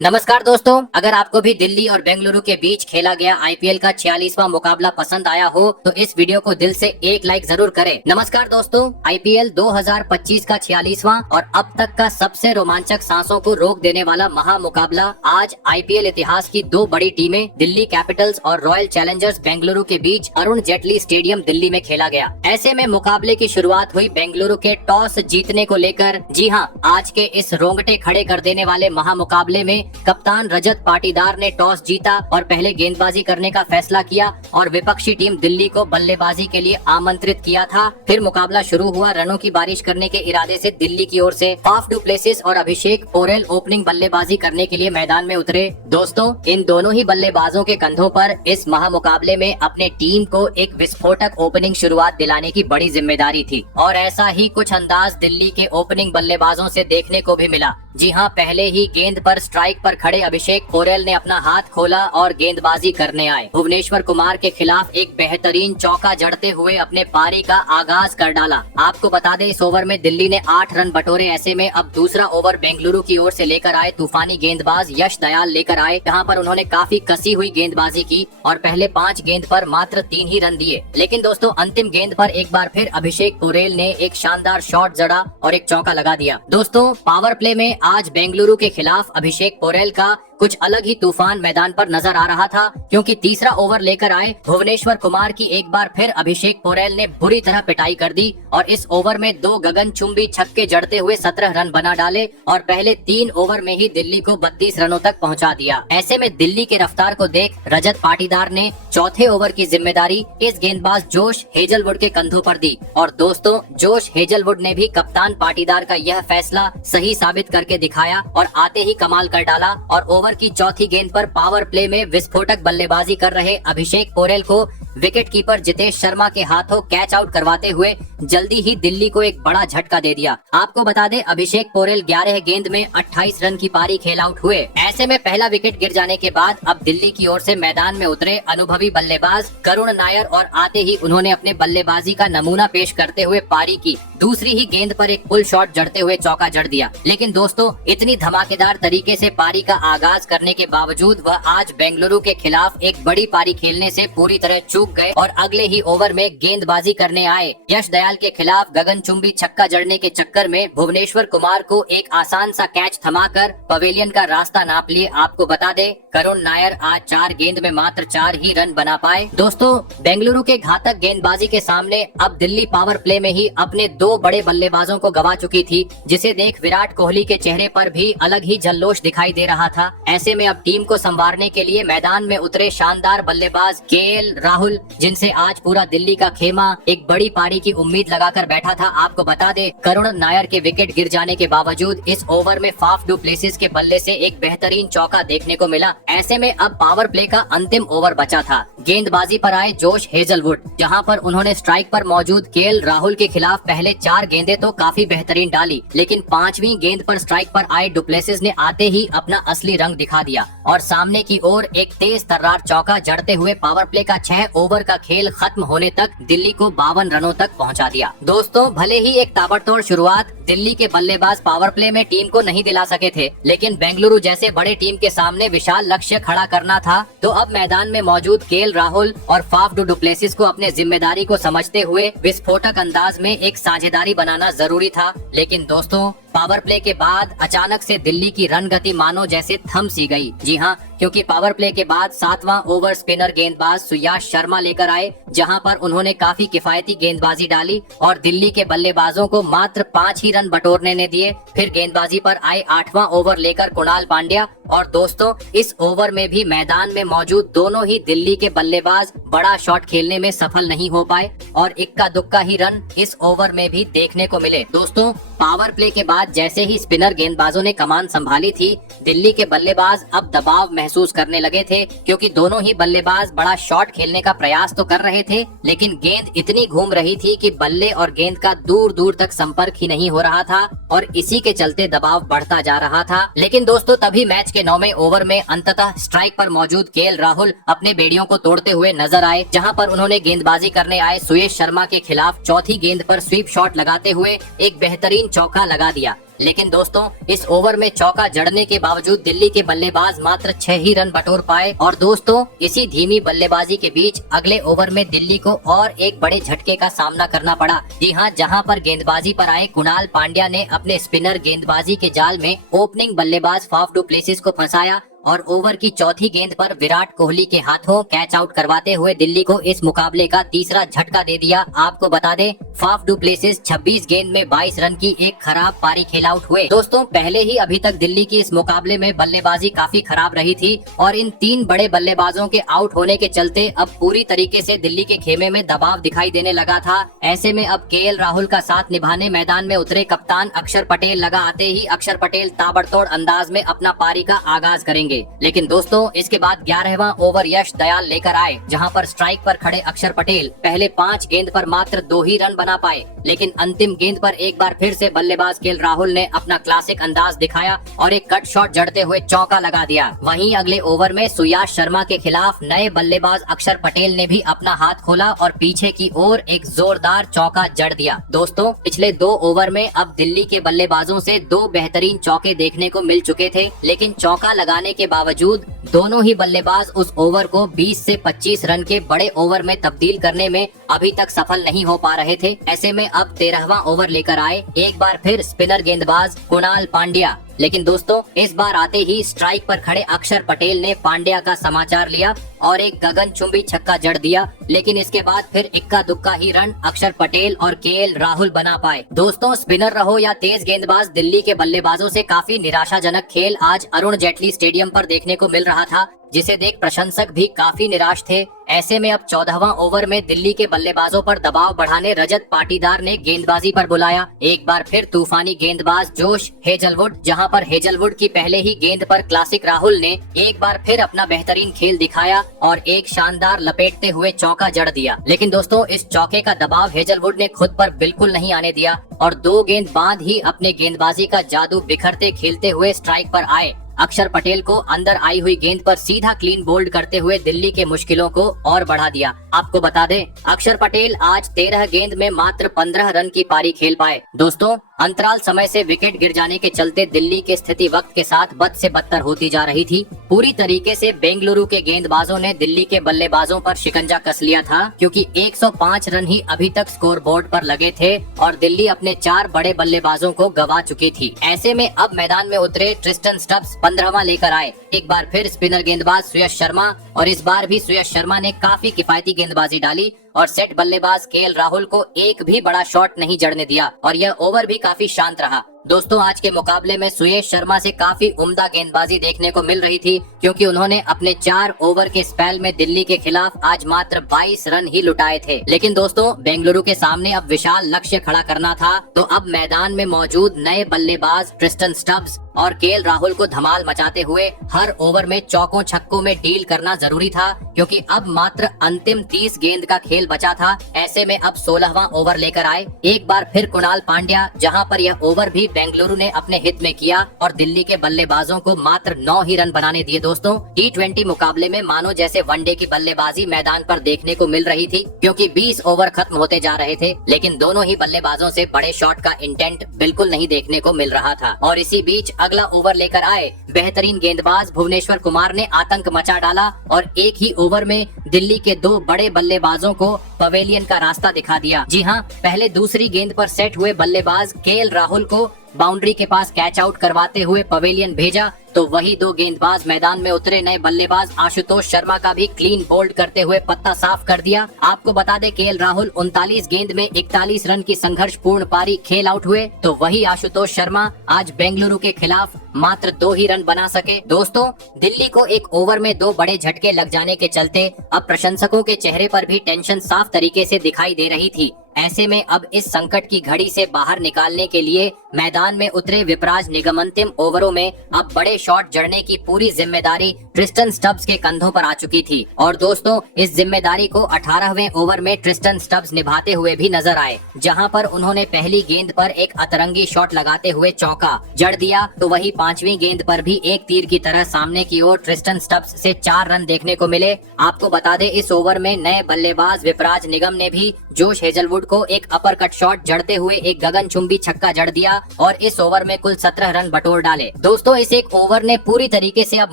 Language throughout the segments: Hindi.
नमस्कार दोस्तों, अगर आपको भी दिल्ली और बेंगलुरु के बीच खेला गया आईपीएल का 46वां मुकाबला पसंद आया हो तो इस वीडियो को दिल से एक लाइक जरूर करें। नमस्कार दोस्तों, आईपीएल 2025 का 46वां और अब तक का सबसे रोमांचक, सांसों को रोक देने वाला महा मुकाबला आज आईपीएल इतिहास की दो बड़ी टीमें दिल्ली कैपिटल्स और रॉयल चैलेंजर्स बेंगलुरु के बीच अरुण जेटली स्टेडियम दिल्ली में खेला गया। ऐसे में मुकाबले की शुरुआत हुई बेंगलुरु के टॉस जीतने को लेकर। जी हाँ, आज के इस रोंगटे खड़े कर देने वाले महा मुकाबले में कप्तान रजत पाटीदार ने टॉस जीता और पहले गेंदबाजी करने का फैसला किया और विपक्षी टीम दिल्ली को बल्लेबाजी के लिए आमंत्रित किया था। फिर मुकाबला शुरू हुआ। रनों की बारिश करने के इरादे से दिल्ली की ओर से फाफ डू प्लेसिस और अभिषेक पोरेल ओपनिंग बल्लेबाजी करने के लिए मैदान में उतरे। दोस्तों, इन दोनों ही बल्लेबाजों के कंधों पर इस महा मुकाबले में अपने टीम को एक विस्फोटक ओपनिंग शुरुआत दिलाने की बड़ी जिम्मेदारी थी और ऐसा ही कुछ अंदाज दिल्ली के ओपनिंग बल्लेबाजों से देखने को भी मिला। जी हाँ, पहले ही गेंद पर स्ट्राइक पर खड़े अभिषेक पोरेल ने अपना हाथ खोला और गेंदबाजी करने आए। भुवनेश्वर कुमार के खिलाफ एक बेहतरीन चौका जड़ते हुए अपने पारी का आगाज कर डाला। आपको बता दें, इस ओवर में दिल्ली ने 8 रन बटोरे। ऐसे में अब दूसरा ओवर बेंगलुरु की ओर से लेकर आए तूफानी गेंदबाज यश दयाल लेकर आए, जहाँ पर उन्होंने काफी कसी हुई गेंदबाजी की और पहले 5 गेंद पर मात्र 3 ही रन दिए। लेकिन दोस्तों, अंतिम गेंद पर एक बार फिर अभिषेक पोरेल ने एक शानदार शॉट जड़ा और एक चौका लगा दिया। दोस्तों, पावर प्ले में आज बेंगलुरु के खिलाफ अभिषेक पोरेल का कुछ अलग ही तूफान मैदान पर नजर आ रहा था, क्योंकि तीसरा ओवर लेकर आए भुवनेश्वर कुमार की एक बार फिर अभिषेक पोरेल ने बुरी तरह पिटाई कर दी और इस ओवर में 2 गगनचुंबी छक्के जड़ते हुए 17 रन बना डाले और पहले 3 ओवर में ही दिल्ली को 32 रनों तक पहुंचा दिया। ऐसे में दिल्ली के रफ्तार को देख रजत पाटीदार ने चौथे ओवर की जिम्मेदारी इस गेंदबाज जोश हेजलवुड के कंधों पर दी और दोस्तों, जोश हेजलवुड ने भी कप्तान पाटीदार का यह फैसला सही साबित करके दिखाया और आते ही कमाल कर डाला और ओवर की चौथी गेंद पर पावर प्ले में विस्फोटक बल्लेबाजी कर रहे अभिषेक पोरेल को विकेट कीपर जितेश शर्मा के हाथों कैच आउट करवाते हुए जल्दी ही दिल्ली को एक बड़ा झटका दे दिया। आपको बता दें, अभिषेक पोरेल 11 गेंद में 28 रन की पारी खेल आउट हुए। ऐसे में पहला विकेट गिर जाने के बाद अब दिल्ली की ओर से मैदान में उतरे अनुभवी बल्लेबाज करुण नायर और आते ही उन्होंने अपने बल्लेबाजी का नमूना पेश करते हुए पारी की दूसरी ही गेंद पर एक पुल शॉट जड़ते हुए चौका जड़ दिया। लेकिन दोस्तों, इतनी धमाकेदार तरीके से पारी का आगाज करने के बावजूद वह आज बेंगलुरु के खिलाफ एक बड़ी पारी खेलने से पूरी तरह चूक गए और अगले ही ओवर में गेंदबाजी करने आए यश दयाल के खिलाफ गगनचुंबी छक्का जड़ने के चक्कर में भुवनेश्वर कुमार को एक आसान सा कैच थमाकर पवेलियन का रास्ता नाप लिए। आपको बता दे, करुण नायर आज 4 गेंद में मात्र 4 ही रन बना पाए। दोस्तों, बेंगलुरु के घातक गेंदबाजी के सामने अब दिल्ली पावर प्ले में ही अपने 2 बड़े बल्लेबाजों को गवा चुकी थी, जिसे देख विराट कोहली के चेहरे पर भी अलग ही जल्लोष दिखाई दे रहा था। ऐसे में अब टीम को संवारने के लिए मैदान में उतरे शानदार बल्लेबाज केएल राहुल, जिनसे आज पूरा दिल्ली का खेमा एक बड़ी पारी की उम्मीद लगाकर बैठा था। आपको बता दे, करुण नायर के विकेट गिर जाने के बावजूद इस ओवर में फाफ डू प्लेसिस के बल्ले से एक बेहतरीन चौका देखने को मिला। ऐसे में अब पावर प्ले का अंतिम ओवर बचा था। गेंदबाजी पर आए जोश हेजलवुड, जहां पर उन्होंने स्ट्राइक पर मौजूद केएल राहुल के खिलाफ पहले 4 गेंदें तो काफी बेहतरीन डाली, लेकिन 5वीं गेंद पर स्ट्राइक पर आए डुप्लेसिस ने आते ही अपना असली रंग दिखा दिया और सामने की ओर एक तेज तर्रार चौका जड़ते हुए पावर प्ले का 6 ओवर का खेल खत्म होने तक दिल्ली को 52 रनों तक पहुंचा दिया। दोस्तों, भले ही एक ताबड़तोड़ शुरुआत दिल्ली के बल्लेबाज पावर प्ले में टीम को नहीं दिला सके थे, लेकिन बेंगलुरु जैसे बड़े टीम के सामने विशाल लक्ष्य खड़ा करना था तो अब मैदान में मौजूद केएल राहुल और फाफ डू प्लेसिस को अपने जिम्मेदारी को समझते हुए विस्फोटक अंदाज में एक साझेदारी बनाना जरूरी था। लेकिन दोस्तों, पावर प्ले के बाद अचानक से दिल्ली की रन गति मानो जैसे थम सी गई। जी हाँ, क्योंकि पावर प्ले के बाद 7वां ओवर स्पिनर गेंदबाज सुयाश शर्मा लेकर आए, जहां पर उन्होंने काफी किफायती गेंदबाजी डाली और दिल्ली के बल्लेबाजों को मात्र 5 ही रन बटोरने ने दिए। फिर गेंदबाजी पर आए 8वां ओवर लेकर कुणाल पांड्या और दोस्तों, इस ओवर में भी मैदान में मौजूद दोनों ही दिल्ली के बल्लेबाज बड़ा शॉट खेलने में सफल नहीं हो पाए और इक्का दुक्का ही रन इस ओवर में भी देखने को मिले। दोस्तों, पावर प्ले के बाद जैसे ही स्पिनर गेंदबाजों ने कमान संभाली थी, दिल्ली के बल्लेबाज अब दबाव महसूस करने लगे थे, क्योंकि दोनों ही बल्लेबाज बड़ा शॉट खेलने का प्रयास तो कर रहे थे, लेकिन गेंद इतनी घूम रही थी कि बल्ले और गेंद का दूर दूर तक संपर्क ही नहीं हो रहा था और इसी के चलते दबाव बढ़ता जा रहा था। लेकिन दोस्तों, तभी मैच के 9वें ओवर में अंततः स्ट्राइक पर मौजूद केएल राहुल अपने बेड़ियों को तोड़ते हुए नजर आए, जहां पर उन्होंने गेंदबाजी करने आए सुयश शर्मा के खिलाफ चौथी गेंद पर स्वीप शॉट लगाते हुए एक बेहतरीन चौका लगा दिया। लेकिन दोस्तों इस ओवर में चौका जड़ने के बावजूद दिल्ली के बल्लेबाज मात्र 6 ही रन बटोर पाए। और दोस्तों इसी धीमी बल्लेबाजी के बीच अगले ओवर में दिल्ली को और एक बड़े झटके का सामना करना पड़ा। जी हां, जहां पर गेंदबाजी पर आए कुणाल पांड्या ने अपने स्पिनर गेंदबाजी के जाल में ओपनिंग बल्लेबाज फाफ डू प्लेसिस को फंसाया और ओवर की चौथी गेंद पर विराट कोहली के हाथों कैच आउट करवाते हुए दिल्ली को इस मुकाबले का तीसरा झटका दे दिया। आपको बता दें फाफ डू प्लेसिस 26 गेंद में 22 रन की एक खराब पारी खेल आउट हुए। दोस्तों पहले ही अभी तक दिल्ली की इस मुकाबले में बल्लेबाजी काफी खराब रही थी और इन 3 बड़े बल्लेबाजों के आउट होने के चलते अब पूरी तरीके से दिल्ली के खेमे में दबाव दिखाई देने लगा था। ऐसे में अब केएल राहुल का साथ निभाने मैदान में उतरे कप्तान अक्षर पटेल लगा आते ही अक्षर पटेल ताबड़तोड़ अंदाज में अपना पारी का आगाज करेंगे। लेकिन दोस्तों इसके बाद 11वां ओवर यश दयाल लेकर आए, जहां पर स्ट्राइक पर खड़े अक्षर पटेल पहले 5 गेंद पर मात्र 2 ही रन बना पाए। लेकिन अंतिम गेंद पर एक बार फिर से बल्लेबाज केएल राहुल ने अपना क्लासिक अंदाज दिखाया और एक कट शॉट जड़ते हुए चौका लगा दिया। वहीं अगले ओवर में सुयाश शर्मा के खिलाफ नए बल्लेबाज अक्षर पटेल ने भी अपना हाथ खोला और पीछे की ओर एक जोरदार चौका जड़ दिया। दोस्तों पिछले 2 ओवर में अब दिल्ली के बल्लेबाजों से 2 बेहतरीन चौके देखने को मिल चुके थे, लेकिन चौका लगाने के बावजूद दोनों ही बल्लेबाज उस ओवर को 20 से 25 रन के बड़े ओवर में तब्दील करने में अभी तक सफल नहीं हो पा रहे थे। ऐसे में अब 13वां ओवर लेकर आए एक बार फिर स्पिनर गेंदबाज कुणाल पांड्या। लेकिन दोस्तों इस बार आते ही स्ट्राइक पर खड़े अक्षर पटेल ने पांड्या का समाचार लिया और एक गगनचुंबी छक्का जड़ दिया। लेकिन इसके बाद फिर इक्का दुक्का ही रन अक्षर पटेल और केएल राहुल बना पाए। दोस्तों स्पिनर रहो या तेज गेंदबाज, दिल्ली के बल्लेबाजों से काफी निराशाजनक खेल आज अरुण जेटली स्टेडियम पर देखने को मिल रहा था, जिसे देख प्रशंसक भी काफी निराश थे। ऐसे में अब 14वां ओवर में दिल्ली के बल्लेबाजों पर दबाव बढ़ाने रजत पाटीदार ने गेंदबाजी पर बुलाया। एक बार फिर तूफानी गेंदबाज जोश हेजलवुड, जहां पर हेजलवुड की पहले ही गेंद पर क्लासिक राहुल ने एक बार फिर अपना बेहतरीन खेल दिखाया और एक शानदार लपेटते हुए चौका जड़ दिया। लेकिन दोस्तों इस चौके का दबाव हेजलवुड ने खुद पर बिल्कुल नहीं आने दिया और 2 गेंद बाद ही अपने गेंदबाजी का जादू बिखरते खेलते हुए स्ट्राइक पर आए। अक्षर पटेल को अंदर आई हुई गेंद पर सीधा क्लीन बोल्ड करते हुए दिल्ली के मुश्किलों को और बढ़ा दिया। आपको बता दें अक्षर पटेल आज 13 गेंद में मात्र 15 रन की पारी खेल पाए। दोस्तों अंतराल समय से विकेट गिर जाने के चलते दिल्ली की स्थिति वक्त के साथ बद से बदतर होती जा रही थी। पूरी तरीके से बेंगलुरु के गेंदबाजों ने दिल्ली के बल्लेबाजों पर शिकंजा कस लिया था, क्योंकि 105 रन ही अभी तक स्कोर बोर्ड पर लगे थे और दिल्ली अपने 4 बड़े बल्लेबाजों को गंवा चुकी थी। ऐसे में अब मैदान में उतरे ट्रिस्टन स्टब्स 15वां लेकर आए। एक बार फिर स्पिनर गेंदबाज सुयश शर्मा, और इस बार भी सुयश शर्मा ने काफी किफायती गेंदबाजी डाली और सेट बल्लेबाज केएल राहुल को एक भी बड़ा शॉट नहीं जड़ने दिया और यह ओवर भी काफी शांत रहा। दोस्तों आज के मुकाबले में सुयश शर्मा से काफी उम्दा गेंदबाजी देखने को मिल रही थी, क्योंकि उन्होंने अपने 4 ओवर के स्पेल में दिल्ली के खिलाफ आज मात्र 22 रन ही लुटाए थे। लेकिन दोस्तों बेंगलुरु के सामने अब विशाल लक्ष्य खड़ा करना था, तो अब मैदान में मौजूद नए बल्लेबाज ट्रिस्टन स्टब्स और केएल राहुल को धमाल मचाते हुए हर ओवर में चौकों छक्कों में डील करना जरूरी था, क्योंकि अब मात्र अंतिम 30 गेंद का खेल बचा था। ऐसे में अब 16वां ओवर लेकर आए एक बार फिर कुणाल पांड्या, जहां पर यह ओवर भी बेंगलुरु ने अपने हित में किया और दिल्ली के बल्लेबाजों को मात्र 9 ही रन बनाने दिए। दोस्तों T20 मुकाबले में मानो जैसे वनडे की बल्लेबाजी मैदान पर देखने को मिल रही थी, क्योंकि 20 ओवर खत्म होते जा रहे थे, लेकिन दोनों ही बल्लेबाजों से बड़े शॉट का इंटेंट बिल्कुल नहीं देखने को मिल रहा था। और इसी बीच अगला ओवर लेकर आए बेहतरीन गेंदबाज भुवनेश्वर कुमार ने आतंक मचा डाला और एक ही ओवर में दिल्ली के 2 बड़े बल्लेबाजों को पवेलियन का रास्ता दिखा दिया। जी हां, पहले दूसरी गेंद पर सेट हुए बल्लेबाज केएल राहुल को बाउंड्री के पास कैच आउट करवाते हुए पवेलियन भेजा, तो वही 2 गेंदबाज मैदान में उतरे नए बल्लेबाज आशुतोष शर्मा का भी क्लीन बोल्ड करते हुए पत्ता साफ कर दिया। आपको बता दें केएल राहुल 39 गेंद में 41 रन की संघर्षपूर्ण पारी खेल आउट हुए, तो वही आशुतोष शर्मा आज बेंगलुरु के खिलाफ मात्र 2 ही रन बना सके। दोस्तों दिल्ली को एक ओवर में 2 बड़े झटके लग जाने के चलते अब प्रशंसकों के चेहरे पर भी टेंशन साफ तरीके से दिखाई दे रही थी। ऐसे में अब इस संकट की घड़ी से बाहर निकालने के लिए मैदान में उतरे विपराज निगम अंतिम ओवरों में अब बड़े शॉट जड़ने की पूरी जिम्मेदारी ट्रिस्टन स्टब्स के कंधों पर आ चुकी थी और दोस्तों इस जिम्मेदारी को 18वें ओवर में ट्रिस्टन स्टब्स निभाते हुए भी नजर आए, जहां पर उन्होंने पहली गेंद पर एक अतरंगी शॉट लगाते हुए चौका जड़ दिया, तो वही 5वीं गेंद पर भी एक तीर की तरह सामने की ओर ट्रिस्टन स्टब्स से 4 रन देखने को मिले। आपको बता दें इस ओवर में नए बल्लेबाज विपराज निगम ने भी जोश हेजलवुड को एक अपर कट शॉट जड़ते हुए एक गगनचुंबी छक्का जड़ दिया और इस ओवर में कुल 17 रन बटोर डाले। दोस्तों इस एक ओवर ने पूरी तरीके से अब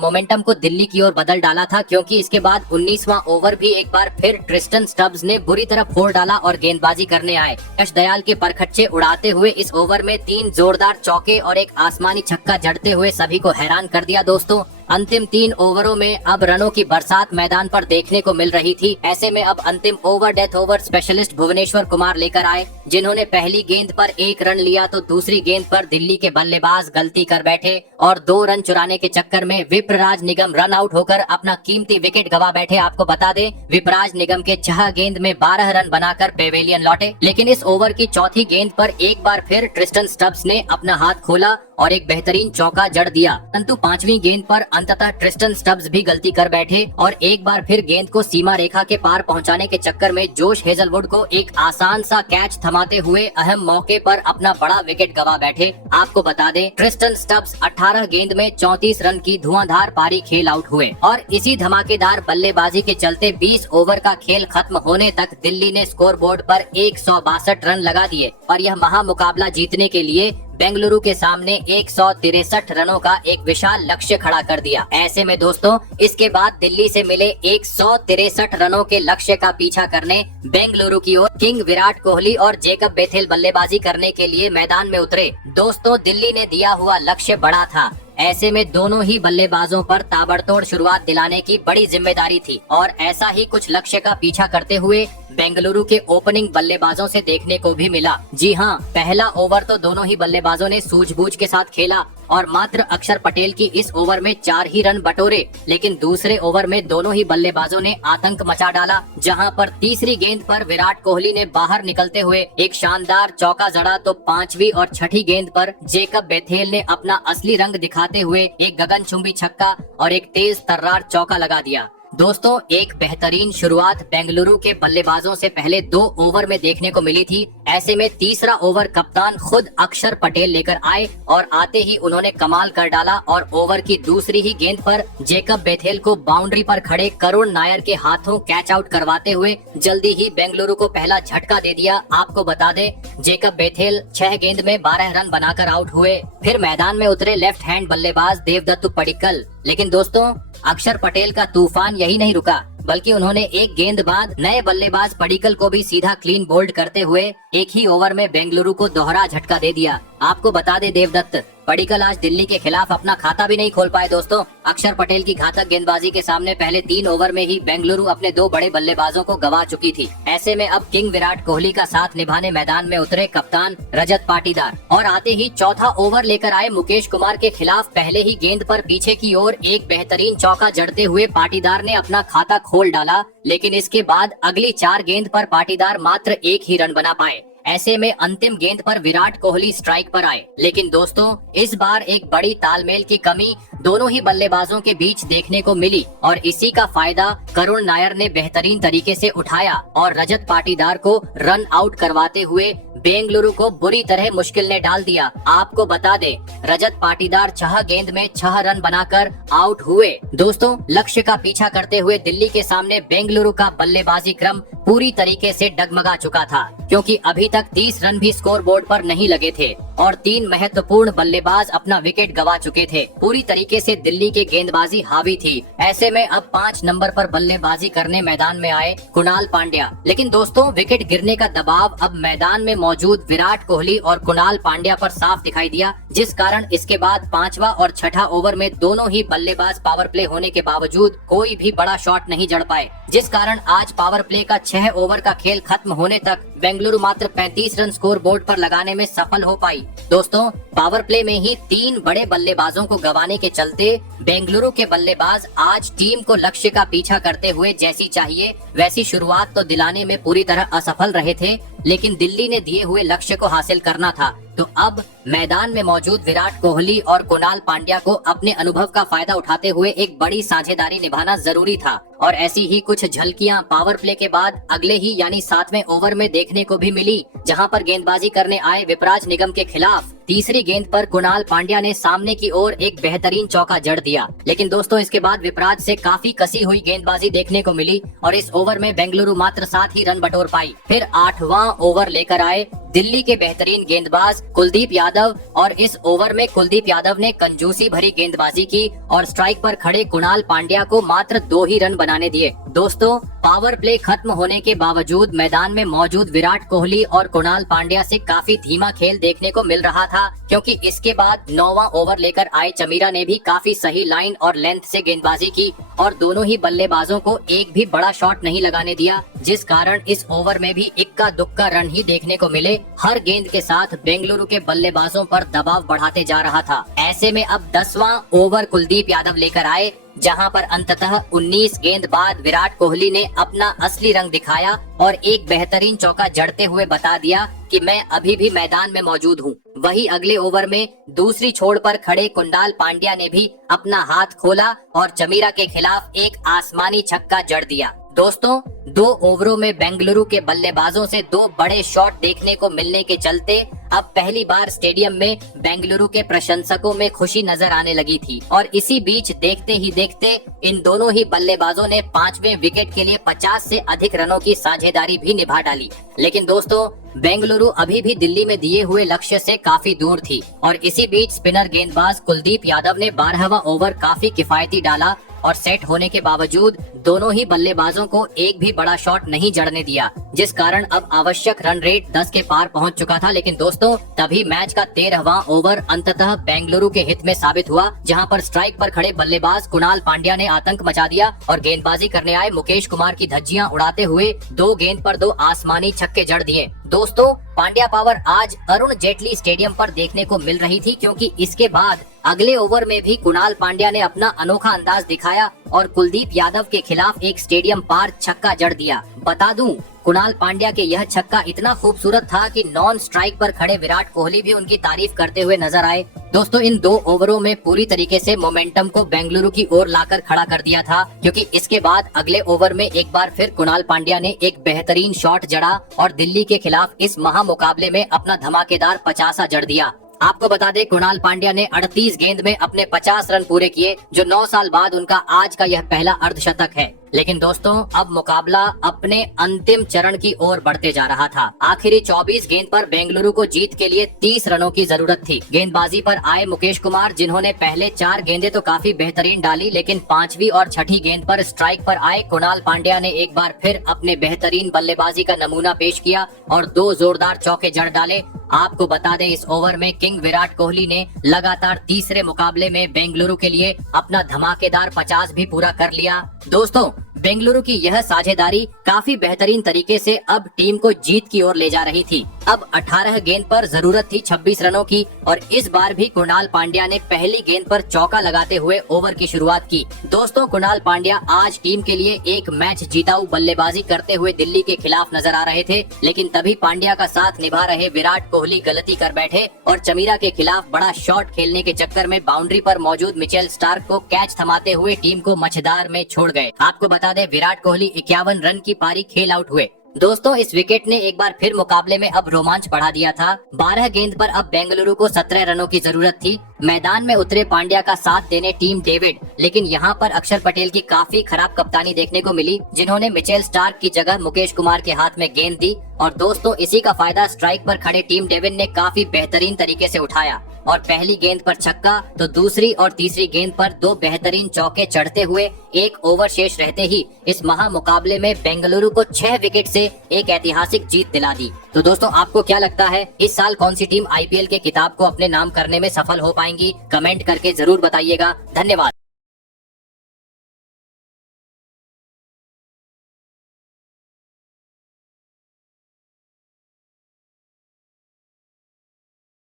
मोमेंटम को दिल्ली की ओर बदल डाला था, क्योंकि इसके बाद 19वां ओवर भी एक बार फिर ट्रिस्टन स्टब्स ने बुरी तरह फोड़ डाला और गेंदबाजी करने आए। यश दयाल के परखच्चे उड़ाते हुए इस ओवर में 3 जोरदार चौके और एक आसमानी छक्का जड़ते हुए सभी को हैरान कर दिया। दोस्तों अंतिम 3 ओवरों में अब रनों की बरसात मैदान पर देखने को मिल रही थी। ऐसे में अब अंतिम over death over specialist Bhuvneshwar Kumar लेकर आए, जिन्होंने पहली गेंद पर 1 रन लिया तो दूसरी गेंद पर दिल्ली के बल्लेबाज गलती कर बैठे और 2 रन चुराने के चक्कर में विपराज निगम रन आउट होकर अपना कीमती विकेट गवा बैठे। आपको बता दें विपराज निगम के 6 गेंद में 12 रन बनाकर पेवेलियन लौटे, लेकिन इस ओवर की चौथी गेंद पर एक बार फिर ट्रिस्टन स्टब्स ने अपना हाथ खोला और एक बेहतरीन चौका जड़ दिया, परंतु 5वीं गेंद पर अंततः ट्रिस्टन स्टब्स भी गलती कर बैठे और एक बार फिर गेंद को सीमा रेखा के पार पहुंचाने के चक्कर में जोश हेजलवुड को एक आसान सा कैच थमाते हुए अहम मौके पर अपना बड़ा विकेट गवा बैठे। आपको बता दें ट्रिस्टन स्टब्स 18 गेंद में 34 रन की धुआंधार पारी खेल आउट हुए और इसी धमाकेदार बल्लेबाजी के चलते 20 ओवर का खेल खत्म होने तक दिल्ली ने स्कोर बोर्ड पर 162 रन लगा दिए और यह महामुकाबला जीतने के लिए बेंगलुरु के सामने 163 रनों का एक विशाल लक्ष्य खड़ा कर दिया। ऐसे में दोस्तों इसके बाद दिल्ली से मिले 163 रनों के लक्ष्य का पीछा करने बेंगलुरु की ओर किंग विराट कोहली और जेकब बेथेल बल्लेबाजी करने के लिए मैदान में उतरे। दोस्तों दिल्ली ने दिया हुआ लक्ष्य बड़ा था, ऐसे में दोनों ही बल्लेबाजों पर ताबड़तोड़ शुरुआत दिलाने की बड़ी जिम्मेदारी थी और ऐसा ही कुछ लक्ष्य का पीछा करते हुए बेंगलुरु के ओपनिंग बल्लेबाजों से देखने को भी मिला। जी हां, पहला ओवर तो दोनों ही बल्लेबाजों ने सूझबूझ के साथ खेला और मात्र अक्षर पटेल की इस ओवर में 4 ही रन बटोरे, लेकिन दूसरे ओवर में दोनों ही बल्लेबाजों ने आतंक मचा डाला, जहां पर तीसरी गेंद पर विराट कोहली ने बाहर निकलते हुए एक शानदार चौका जड़ा तो 5वीं और 6ठी गेंद पर जेकब बेथेल ने अपना असली रंग दिखाते हुए एक गगनचुंबी छक्का और एक तेज तर्रार चौका लगा दिया। दोस्तों एक बेहतरीन शुरुआत बेंगलुरु के बल्लेबाजों से पहले 2 ओवर में देखने को मिली थी। ऐसे में तीसरा ओवर कप्तान खुद अक्षर पटेल लेकर आए और आते ही उन्होंने कमाल कर डाला और ओवर की दूसरी ही गेंद पर जेकब बेथेल को बाउंड्री पर खड़े करुण नायर के हाथों कैच आउट करवाते हुए जल्दी ही बेंगलुरु को पहला झटका दे दिया। आपको बता दें जेकब बेथेल 6 गेंद में 12 रन बनाकर आउट हुए। फिर मैदान में उतरे लेफ्ट हैंड बल्लेबाज देवदत्त पडिक्कल, लेकिन दोस्तों अक्षर पटेल का तूफान यही नहीं रुका, बल्कि उन्होंने एक गेंद बाद नए बल्लेबाज पडिक्कल को भी सीधा क्लीन बोल्ड करते हुए एक ही ओवर में बेंगलुरु को दोहरा झटका दे दिया। आपको बता दे देवदत्त पडिक्कल आज दिल्ली के खिलाफ अपना खाता भी नहीं खोल पाए। दोस्तों अक्षर पटेल की घातक गेंदबाजी के सामने पहले 3 ओवर में ही बेंगलुरु अपने 2 बड़े बल्लेबाजों को गवा चुकी थी। ऐसे में अब किंग विराट कोहली का साथ निभाने मैदान में उतरे कप्तान रजत पाटीदार और आते ही चौथा ओवर लेकर आए मुकेश कुमार के खिलाफ पहले ही गेंद पर पीछे की ओर एक बेहतरीन चौका जड़ते हुए पाटीदार ने अपना खाता खोल डाला, लेकिन इसके बाद अगली 4 गेंद पर पाटीदार मात्र 1 ही रन बना पाए। ऐसे में अंतिम गेंद पर विराट कोहली स्ट्राइक पर आए, लेकिन दोस्तों इस बार एक बड़ी तालमेल की कमी दोनों ही बल्लेबाजों के बीच देखने को मिली और इसी का फायदा करुण नायर ने बेहतरीन तरीके से उठाया और रजत पाटीदार को रन आउट करवाते हुए बेंगलुरु को बुरी तरह मुश्किल ने डाल दिया। आपको बता दे रजत पाटीदार 6 गेंद में 6 रन बनाकर आउट हुए। दोस्तों लक्ष्य का पीछा करते हुए दिल्ली के सामने बेंगलुरु का बल्लेबाजी क्रम पूरी तरीके से डगमगा चुका था, क्योंकि अभी तक 30 रन भी स्कोर बोर्ड पर नहीं लगे थे और 3 महत्वपूर्ण बल्लेबाज अपना विकेट गवा चुके थे। पूरी तरीके से दिल्ली के गेंदबाजी हावी थी। ऐसे में अब 5 नंबर पर बल्लेबाजी करने मैदान में आए कुणाल पांड्या, लेकिन दोस्तों विकेट गिरने का दबाव अब मैदान में मौजूद विराट कोहली और कुणाल पांड्या पर साफ दिखाई दिया, जिस कारण इसके बाद 5वां और 6ठा ओवर में दोनों ही बल्लेबाज पावर प्ले होने के बावजूद कोई भी बड़ा शॉट नहीं जड़ पाए, जिस कारण आज पावर प्ले का 6 ओवर का खेल खत्म होने तक बेंगलुरु मात्र 35 रन स्कोर बोर्ड पर लगाने में सफल हो पाई। दोस्तों पावर प्ले में ही 3 बड़े बल्लेबाजों को गंवाने के चलते बेंगलुरु के बल्लेबाज आज टीम को लक्ष्य का पीछा करते हुए जैसी चाहिए वैसी शुरुआत तो दिलाने में पूरी तरह असफल रहे थे, लेकिन दिल्ली ने दिए हुए लक्ष्य को हासिल करना था। तो अब मैदान में मौजूद विराट कोहली और कुणाल पांड्या को अपने अनुभव का फायदा उठाते हुए एक बड़ी साझेदारी निभाना जरूरी था और ऐसी ही कुछ झलकियां पावर प्ले के बाद अगले ही यानी 7वें ओवर में देखने को भी मिली, जहां पर गेंदबाजी करने आए विपराज निगम के खिलाफ तीसरी गेंद पर कुणाल पांड्या ने सामने की ओर एक बेहतरीन चौका जड़ दिया। लेकिन दोस्तों इसके बाद विपराज से काफी कसी हुई गेंदबाजी देखने को मिली और इस ओवर में बेंगलुरु मात्र 7 ही रन बटोर पाई। फिर 8वां ओवर लेकर आए दिल्ली के बेहतरीन गेंदबाज कुलदीप यादव और इस ओवर में कुलदीप यादव ने कंजूसी भरी गेंदबाजी की और स्ट्राइक पर खड़े कुणाल पांड्या को मात्र 2 ही रन बनाने दिए। दोस्तों पावर प्ले खत्म होने के बावजूद मैदान में मौजूद विराट कोहली और कुणाल पांड्या से काफी धीमा खेल देखने को मिल रहा था, क्योंकि इसके बाद 9वां ओवर लेकर आए चमीरा ने भी काफी सही लाइन और लेंथ से गेंदबाजी की और दोनों ही बल्लेबाजों को एक भी बड़ा शॉट नहीं लगाने दिया, जिस कारण इस ओवर में भी इक्का दुक्का रन ही देखने को मिले। हर गेंद के साथ बेंगलुरु के बल्लेबाजों पर दबाव बढ़ाते जा रहा था। ऐसे में अब 10वां ओवर कुलदीप यादव लेकर आए, जहां पर अंततः 19 गेंद बाद विराट कोहली ने अपना असली रंग दिखाया और एक बेहतरीन चौका जड़ते हुए बता दिया कि मैं अभी भी मैदान में मौजूद हूं। वही अगले ओवर में दूसरी छोड़ पर खड़े कुणाल पांड्या ने भी अपना हाथ खोला और चमीरा के खिलाफ एक आसमानी छक्का जड़ दिया। दोस्तों 2 ओवरों में बेंगलुरु के बल्लेबाजों से 2 बड़े शॉट देखने को मिलने के चलते अब पहली बार स्टेडियम में बेंगलुरु के प्रशंसकों में खुशी नजर आने लगी थी और इसी बीच देखते ही देखते इन दोनों ही बल्लेबाजों ने 5वें विकेट के लिए 50 से अधिक रनों की साझेदारी भी निभा डाली। लेकिन दोस्तों बेंगलुरु अभी भी दिल्ली में दिए हुए लक्ष्य से काफी दूर थी और इसी बीच स्पिनर गेंदबाज कुलदीप यादव ने 12वां ओवर काफी किफायती डाला और सेट होने के बावजूद दोनों ही बल्लेबाजों को एक भी बड़ा शॉट नहीं जड़ने दिया, जिस कारण अब आवश्यक रन रेट 10 के पार पहुंच चुका था। लेकिन दोस्तों तभी मैच का 13वां ओवर अंततः बेंगलुरु के हित में साबित हुआ, जहां पर स्ट्राइक पर खड़े बल्लेबाज कुणाल पांड्या ने आतंक मचा दिया और गेंदबाजी करने आए मुकेश कुमार की धज्जियां उड़ाते हुए 2 गेंद पर 2 आसमानी छक्के जड़ दिए। दोस्तों पांड्या पावर आज अरुण जेटली स्टेडियम पर देखने को मिल रही थी, क्योंकि इसके बाद अगले ओवर में भी कुणाल पांड्या ने अपना अनोखा अंदाज दिखाया और कुलदीप यादव के खिलाफ एक स्टेडियम पार छक्का जड़ दिया। बता दूं कुणाल पांड्या के यह छक्का इतना खूबसूरत था कि नॉन स्ट्राइक पर खड़े विराट कोहली भी उनकी तारीफ करते हुए नजर आए। दोस्तों इन 2 ओवरों में पूरी तरीके से मोमेंटम को बेंगलुरु की ओर लाकर खड़ा कर दिया था, क्योंकि इसके बाद अगले ओवर में एक बार फिर कुणाल पांड्या ने एक बेहतरीन शॉट जड़ा और दिल्ली के खिलाफ इस महामुकाबले में अपना धमाकेदार 50 जड़ दिया। आपको बता दें कुणाल पांड्या ने 38 गेंद में अपने 50 रन पूरे किए, जो 9 साल बाद उनका आज का यह पहला अर्धशतक है। लेकिन दोस्तों अब मुकाबला अपने अंतिम चरण की ओर बढ़ते जा रहा था। आखिरी 24 गेंद पर बेंगलुरु को जीत के लिए 30 रनों की जरूरत थी। गेंदबाजी पर आए मुकेश कुमार, जिन्होंने पहले 4 गेंदें तो काफी बेहतरीन डाली, लेकिन 5वीं और 6ठी गेंद पर स्ट्राइक पर आए कुणाल पांड्या ने एक बार फिर अपने बेहतरीन बल्लेबाजी का नमूना पेश किया और 2 जोरदार चौके जड़ डाले। आपको बता दें इस ओवर में किंग विराट कोहली ने लगातार तीसरे मुकाबले में बेंगलुरु के लिए अपना धमाकेदार 50 भी पूरा कर लिया। दोस्तों बेंगलुरु की यह साझेदारी काफी बेहतरीन तरीके से अब टीम को जीत की ओर ले जा रही थी। अब 18 गेंद पर जरूरत थी 26 रनों की और इस बार भी कुणाल पांड्या ने पहली गेंद पर चौका लगाते हुए ओवर की शुरुआत की। दोस्तों कुणाल पांड्या आज टीम के लिए एक मैच जीताऊ बल्लेबाजी करते हुए दिल्ली के खिलाफ नजर आ रहे थे, लेकिन तभी पांड्या का साथ निभा रहे विराट कोहली गलती कर बैठे और चमीरा के खिलाफ बड़ा शॉट खेलने के चक्कर में बाउंड्री पर मौजूद मिचेल स्टार्क को कैच थमाते हुए टीम को मझधार में छोड़ गए। आपको बता दें विराट कोहली 51 रन की पारी खेल आउट हुए। दोस्तों इस विकेट ने एक बार फिर मुकाबले में अब रोमांच बढ़ा दिया था। 12 गेंद पर अब बेंगलुरु को 17 रनों की जरूरत थी। मैदान में उतरे पांड्या का साथ देने टीम डेविड, लेकिन यहाँ पर अक्षर पटेल की काफी खराब कप्तानी देखने को मिली, जिन्होंने मिचेल स्टार्क की जगह मुकेश कुमार के हाथ में गेंद दी और दोस्तों इसी का फायदा स्ट्राइक पर खड़े टीम डेविड ने काफी बेहतरीन तरीके से उठाया और पहली गेंद पर छक्का तो दूसरी और तीसरी गेंद पर 2 बेहतरीन चौके चढ़ते हुए 1 ओवर शेष रहते ही इस महामुकाबले में बेंगलुरु को 6 विकेट से एक ऐतिहासिक जीत दिला दी। तो दोस्तों आपको क्या लगता है इस साल कौन सी टीम आईपीएल के खिताब को अपने नाम करने में सफल हो पाएंगी? कमेंट करके जरूर बताइएगा। धन्यवाद।